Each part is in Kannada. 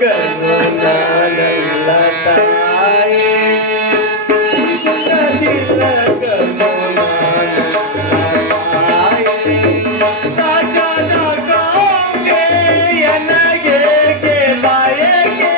ಕರುಣಾನಲ್ಲ ತಾಯಿ ಸುಖದಿಲ್ಲ ಕರುಣಾನಲ್ಲ ತಾಯಿ ರಾಜನ ಗಾಂಗೆ ಎನಗೆ ಬಾಯಗೆ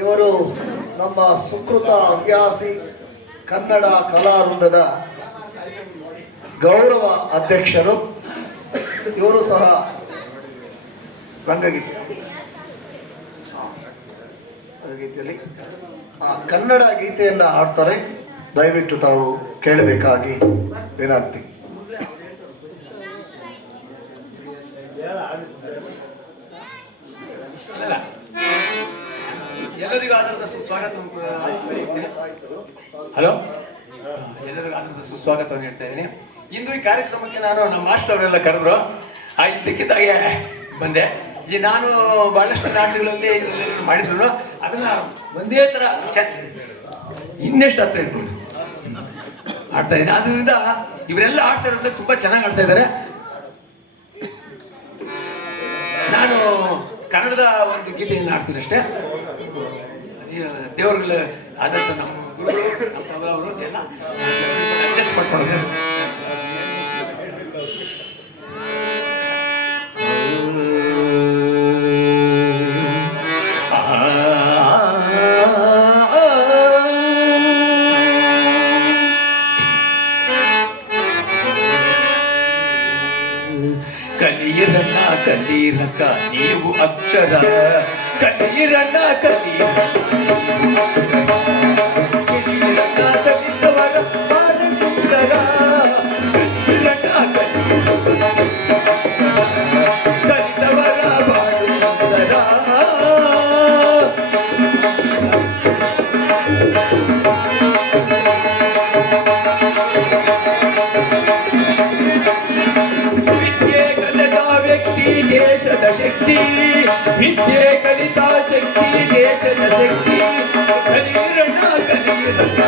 ಇವರು ನಮ್ಮ ಸುಕೃತ ಹವ್ಯಾಸಿ ಕನ್ನಡ ಕಲಾವೃಂದದ ಗೌರವ ಅಧ್ಯಕ್ಷರು. ಇವರು ಸಹ ರಂಗಗೀತೆಯಲ್ಲಿ ಕನ್ನಡ ಗೀತೆಯನ್ನು ಹಾಡ್ತಾರೆ. ದಯವಿಟ್ಟು ತಾವು ಕೇಳಬೇಕಾಗಿ ವಿನಂತಿ. ಎಲ್ಲರಿಗೂ ಆಧಾರದ ಸುಸ್ವಾಗತ. ಹಲೋ, ಎಲ್ಲರಿಗೂ ಆಧಾರದ ಸುಸ್ವಾಗತವನ್ನು ಹೇಳ್ತಾ ಇದ್ದೀನಿ. ಇಂದು ಈ ಕಾರ್ಯಕ್ರಮಕ್ಕೆ ನಾನು ನಮ್ಮ ಮಾಸ್ಟರ್ ಅವರೆಲ್ಲ ಕರೆದ್ರು. ಇದ್ದಕ್ಕಿದ್ದಾಗೆ ಬಂದೆ. ನಾನು ಬಹಳಷ್ಟು ನಾಟಕಗಳಲ್ಲಿ ಮಾಡಿದ್ರು, ಅದನ್ನ ಒಂದೇ ಥರ ಇನ್ನೆಷ್ಟು ಹತ್ರ ಇಟ್ಕೊಂಡು ಆಡ್ತಾ ಇದ್ದೀನಿ. ಅದರಿಂದ ಇವರೆಲ್ಲ ಆಡ್ತಾ ಇರೋದ್ರೆ ತುಂಬ ಚೆನ್ನಾಗಿ ಆಡ್ತಾ ಇದ್ದಾರೆ. ನಾನು ಕನ್ನಡದ ಒಂದು ಗೀತೆಯನ್ನು ಆಡ್ತೀನಿ ಅಷ್ಟೇ. ದೇವರುಗಳ ಆದಂಥ ನಮ್ಮ ಗುರುಗಳು, ನಮ್ಮ ಸಭಾವರು ಎಲ್ಲ ಅಡ್ಜಸ್ಟ್ ಮಾಡ್ಕೊಂಡು ಕಲಿಯಿರಣ್ಣ ಕಲೀರಕ ನೀವು ಅಕ್ಷರ, ಕಲಿಯಿರಣ್ಣ ಕಲಿಯಿರಣ್ಣ ಕಲಿತವರ ಬಾಳ ಸುಂದರ, ಕಲಿಯಿರಣ್ಣ ಕಲಿತವರ ಬಾಳ ಸುಂದರ. ದೇಶದ ಶಕ್ತಿ, ವಿದ್ಯೆ ಕಲಿತಾ ಶಕ್ತಿ, ದೇಶದ ಶಕ್ತಿ, ಕಲಿಯಿರಣ್ಣ ಕಲಿಯಿರಣ್ಣ